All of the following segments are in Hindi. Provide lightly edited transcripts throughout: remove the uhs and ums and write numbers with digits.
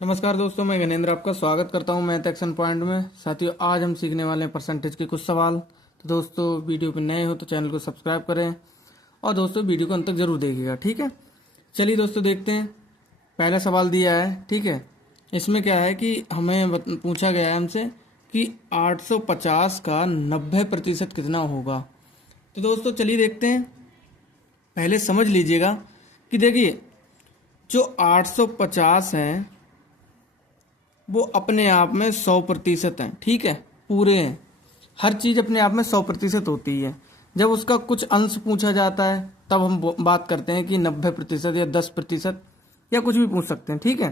नमस्कार दोस्तों, मैं गणेंद्र आपका स्वागत करता हूं मैथ एक्शन पॉइंट में। साथियों, आज हम सीखने वाले हैं परसेंटेज के कुछ सवाल। तो दोस्तों, वीडियो पे नए हो तो चैनल को सब्सक्राइब करें और दोस्तों वीडियो को अंत तक जरूर देखिएगा, ठीक है। चलिए दोस्तों, देखते हैं। पहला सवाल दिया है, ठीक है। इसमें क्या है कि हमें पूछा गया है हमसे कि 850 का 90% कितना होगा। तो दोस्तों चलिए देखते हैं। पहले समझ लीजिएगा कि देखिए, जो 850 है वो अपने आप में 100% है, ठीक है, पूरे हैं। हर चीज़ अपने आप में 100% होती है। जब उसका कुछ अंश पूछा जाता है तब हम बात करते हैं कि 90% या 10% या कुछ भी पूछ सकते हैं, ठीक है।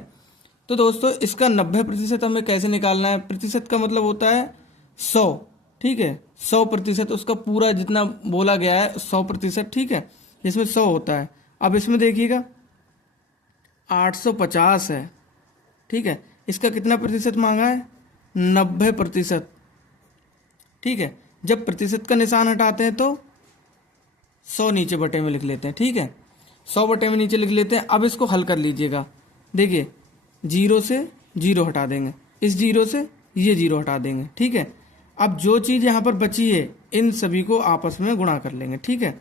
तो दोस्तों, इसका 90% हमें कैसे निकालना है। प्रतिशत का मतलब होता है 100, ठीक है। 100% उसका पूरा जितना बोला गया है 100%, ठीक है, इसमें 100 होता है। अब इसमें देखिएगा 850 है, ठीक है। इसका कितना प्रतिशत मांगा है? 90%, ठीक है। जब प्रतिशत का निशान हटाते हैं तो 100 नीचे बटे में लिख लेते हैं, ठीक है। 100 बटे में नीचे लिख लेते हैं। अब इसको हल कर लीजिएगा। देखिए, 0 से 0 हटा देंगे, इस 0 से ये 0 हटा देंगे, ठीक है। अब जो चीज़ यहाँ पर बची है इन सभी को आपस में गुणा कर लेंगे, ठीक है।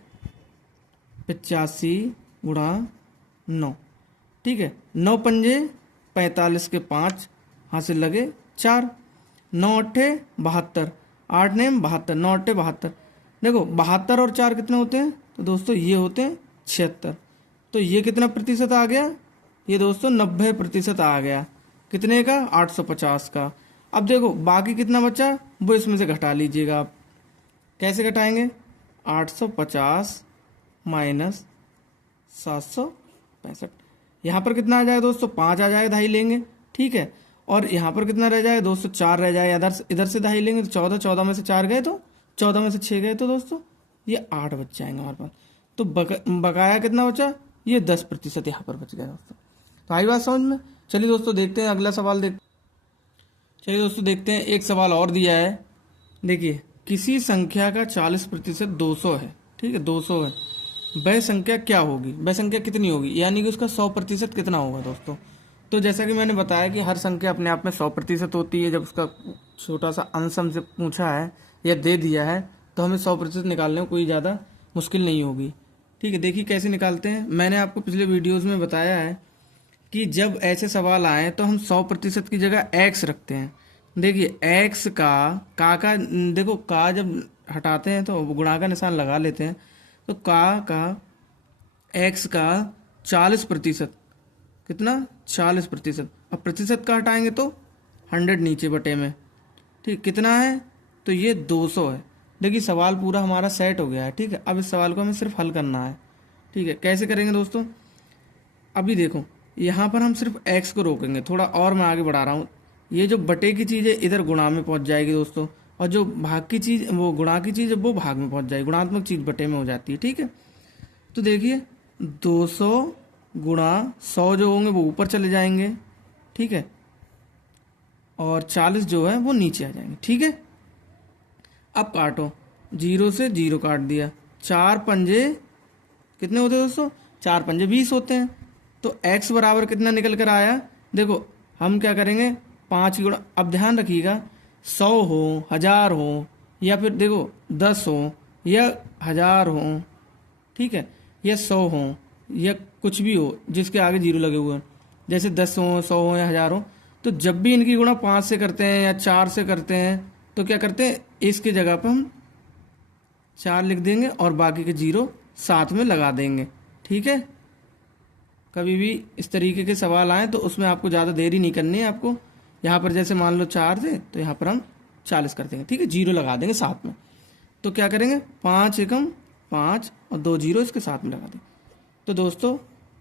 85 गुणा 9, ठीक है। 9 पंजे 45 के 5, हासिल लगे 4, 9 अट्ठे 72, 8 ने 72, 9 अट्ठे 72। देखो 72 और 4 कितने होते हैं? तो दोस्तों ये होते हैं 76। तो ये कितना प्रतिशत आ गया? ये दोस्तों 90% आ गया। कितने का? 850 का। अब देखो बाकी कितना बचा वो इसमें से घटा लीजिएगा आप। कैसे घटाएंगे? 850 माइनस 765। यहाँ पर कितना आ जाएगा दोस्तों? 5 आ जाएगा, दहाई लेंगे, ठीक है। और यहाँ पर कितना रह जाएगा दोस्तों? 4 रह जाएगा। इधर से दहाई लेंगे तो 14, 14 में से 4 गए तो 14 में से 6 गए तो दोस्तों ये 8 बच जाएंगे हमारे पास। तो बकाया कितना बचा? ये 10% यहाँ पर बच गया दोस्तों। तो आई बात समझ में? चलिए दोस्तों देखते हैं अगला सवाल। चलिए दोस्तों देखते हैं। एक सवाल और दिया है। देखिए, किसी संख्या का 40% 200 है, ठीक है, 200 है। वह संख्या क्या होगी? वह संख्या कितनी होगी, यानी कि उसका 100% कितना होगा दोस्तों। तो जैसा कि मैंने बताया कि हर संख्या अपने आप में 100% होती है। जब उसका छोटा सा अंश हमसे पूछा है या दे दिया है तो हमें 100% निकालने में कोई ज़्यादा मुश्किल नहीं होगी, ठीक है। देखिए कैसे निकालते हैं। मैंने आपको पिछले वीडियोज़ में बताया है कि जब ऐसे सवाल आए तो हम 100% की जगह एक्स रखते हैं। देखिए एक्स का देखो, का जब हटाते हैं तो गुणा का निशान लगा लेते हैं। तो का एक्स का 40%, कितना? 40%। अब प्रतिशत का हटाएंगे तो 100 नीचे बटे में, ठीक, कितना है? तो ये 200 है। देखिए सवाल पूरा हमारा सेट हो गया है, ठीक है। अब इस सवाल को हमें सिर्फ हल करना है, ठीक है। कैसे करेंगे दोस्तों? अभी देखो, यहाँ पर हम सिर्फ x को रोकेंगे। थोड़ा और मैं आगे बढ़ा रहा हूँ। ये जो बटे की चीज़ है इधर गुणा में पहुँच जाएगी दोस्तों, और जो भाग की चीज़, वो गुणा की चीज़ है, वो भाग में पहुँच जाएगी। गुणात्मक चीज़ बटे में हो जाती है, ठीक है। तो देखिए 200 गुणा 100 जो होंगे वो ऊपर चले जाएंगे, ठीक है, और 40 जो है वो नीचे आ जाएंगे, ठीक है। अब काटो, 0 से 0 काट दिया। 4 पंजे कितने होते हैं दोस्तों? 4 पंजे 20 होते हैं। तो x बराबर कितना निकल कर आया? देखो हम क्या करेंगे, 5 गुणा। अब ध्यान रखिएगा, 100 हो, 1000 हो, या फिर देखो 10 हो या 1000 हो, ठीक है, या 100 हो या कुछ भी हो जिसके आगे 0 लगे हुए हैं, जैसे 10 हो, 100 हो या 1000 हो। तो जब भी इनकी गुणा 5 से करते हैं या 4 से करते हैं तो क्या करते हैं, इसकी जगह पर हम 4 लिख देंगे और बाकी के 0 साथ में लगा देंगे, ठीक है। कभी भी इस तरीके के सवाल आए तो उसमें आपको ज़्यादा देरी नहीं करनी है। आपको यहाँ पर जैसे मान लो 4 थे तो यहाँ पर हम 40 कर देंगे, ठीक है, 0 लगा देंगे साथ में। तो क्या करेंगे, 5 एकम 5 और 2 0 इसके साथ में लगा देंगे। तो दोस्तों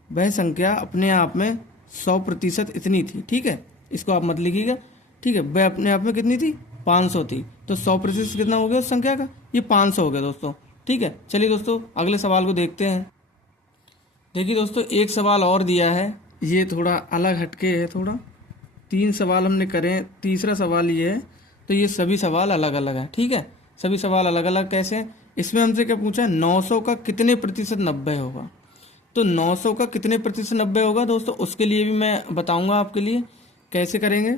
वह संख्या अपने आप में 100% इतनी थी, ठीक है। इसको आप मत लिखिएगा, ठीक है। वह अपने आप में कितनी थी? 500 थी। तो 100% कितना हो गया उस संख्या का? ये 500 हो गया दोस्तों, ठीक है। चलिए दोस्तों अगले सवाल को देखते हैं। देखिए दोस्तों, एक सवाल और दिया है। ये थोड़ा अलग हटके है, थोड़ा 3 सवाल हमने करें, तीसरा सवाल ये है। तो ये सभी सवाल अलग अलग हैं, ठीक है। सभी सवाल अलग अलग कैसे हैं? इसमें हमसे क्या पूछा है, 900 का कितने प्रतिशत 90 होगा। तो 900 का कितने प्रतिशत 90 होगा दोस्तों, उसके लिए भी मैं बताऊंगा आपके लिए कैसे करेंगे?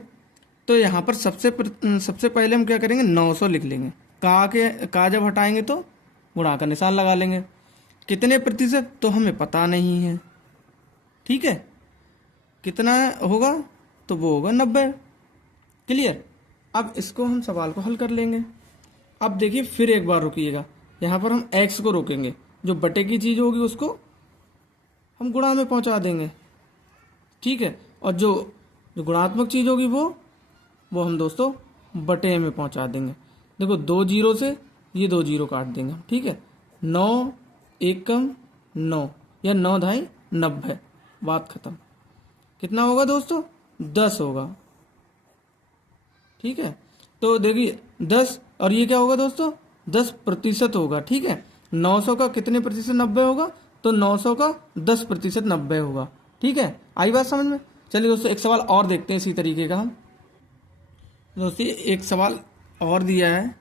तो यहाँ पर सबसे पहले हम क्या करेंगे, 900 लिख लेंगे। का जब हटाएंगे तो गुणा का निशान लगा लेंगे। कितने प्रतिशत तो हमें पता नहीं है, ठीक है। कितना होगा तो वो होगा 90। क्लियर। अब इसको हम सवाल को हल कर लेंगे। अब देखिए फिर एक बार रुकिएगा, यहाँ पर हम x को रोकेंगे, जो बटे की चीज़ होगी उसको हम गुणा में पहुँचा देंगे, ठीक है। और जो गुणात्मक चीज़ होगी वो हम दोस्तों बटे में पहुँचा देंगे। देखो 2 जीरो से ये 2 जीरो काट देंगे, ठीक है। 9 एकम 9 या 9 धाई 90, बात खत्म। कितना होगा दोस्तों? 10 होगा, ठीक है। तो देखिए 10 और ये क्या होगा दोस्तों? 10% होगा, ठीक है। 900 का कितने प्रतिशत 90 होगा? तो 900 का 10% 90 होगा, ठीक है। आई बात समझ में? चलिए दोस्तों एक सवाल और देखते हैं इसी तरीके का हम। दोस्तों एक सवाल और दिया है,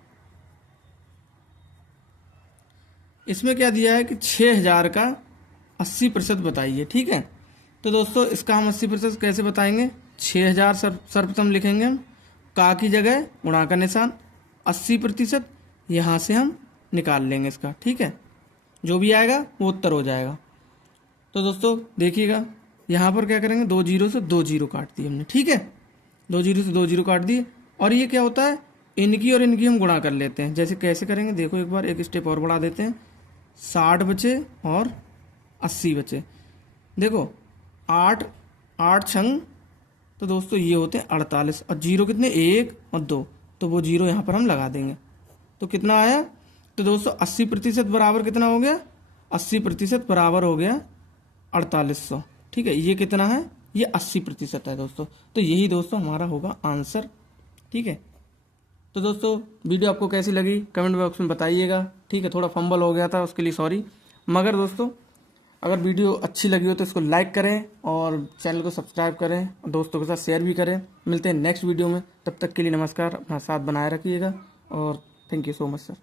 इसमें क्या दिया है कि 6000 का 80% बताइए, ठीक है। तो दोस्तों इसका हम 80% कैसे बताएंगे? 6000 सर्वप्रथम लिखेंगे हम, का की जगह गुणा का निशान, 80% यहाँ से हम निकाल लेंगे इसका, ठीक है। जो भी आएगा वो उत्तर हो जाएगा। तो दोस्तों देखिएगा यहाँ पर क्या करेंगे, 2 जीरो से 2 जीरो काट दिए हमने, ठीक है। 2 जीरो से 2 जीरो काट दिए। और ये क्या होता है, इनकी और इनकी हम गुणा कर लेते हैं। जैसे कैसे करेंगे देखो, एक बार एक स्टेप और बढ़ा देते हैं। 60 बचे और 80 बचे। देखो 8 छंग तो दोस्तों ये होते हैं 48, और जीरो कितने, 1 और 2, तो वो जीरो यहाँ पर हम लगा देंगे। तो कितना आया? तो दोस्तों 80% बराबर कितना हो गया? 80% बराबर हो गया 4800, ठीक है। ये कितना है? ये 80% है दोस्तों। तो यही दोस्तों हमारा होगा आंसर, ठीक है। तो दोस्तों वीडियो आपको कैसी लगी कमेंट बॉक्स में बताइएगा, ठीक है। थोड़ा फंबल हो गया था, उसके लिए सॉरी। मगर दोस्तों अगर वीडियो अच्छी लगी हो तो इसको लाइक करें और चैनल को सब्सक्राइब करें और दोस्तों के साथ शेयर भी करें। मिलते हैं नेक्स्ट वीडियो में, तब तक के लिए नमस्कार, अपना साथ बनाए रखिएगा और thank you so much sir.